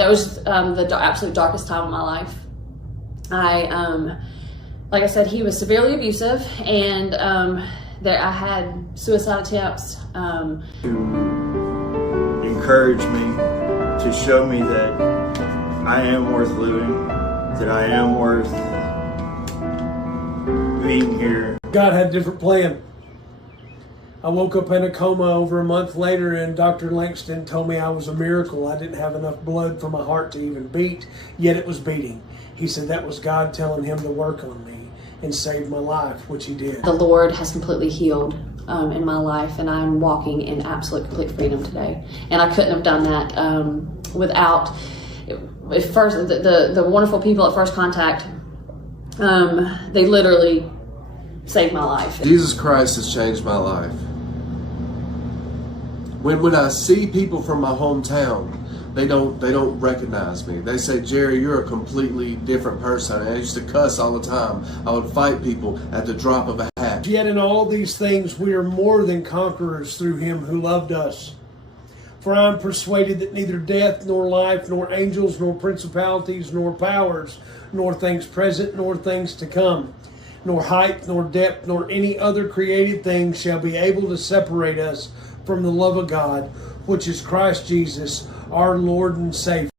that was the absolute darkest time of my life. Like I said, he was severely abusive, and I had suicide attempts. To encourage me, to show me that I am worth living, that I am worth being here. God had a different plan. I woke up in a coma over a month later, and Dr. Langston told me I was a miracle. I didn't have enough blood for my heart to even beat, yet it was beating. He said that was God telling him to work on me and save my life, which he did. The Lord has completely healed in my life, and I'm walking in absolute complete freedom today. And I couldn't have done that without the wonderful people at First Contact. They literally saved my life. Jesus Christ has changed my life. When I see people from my hometown, they don't recognize me. They say, Jerry, you're a completely different person. I used to cuss all the time. I would fight people at the drop of a hat. Yet in all these things we are more than conquerors through him who loved us. For I am persuaded that neither death, nor life, nor angels, nor principalities, nor powers, nor things present, nor things to come, nor height, nor depth, nor any other created thing shall be able to separate us from the love of God, which is Christ Jesus, our Lord and Savior.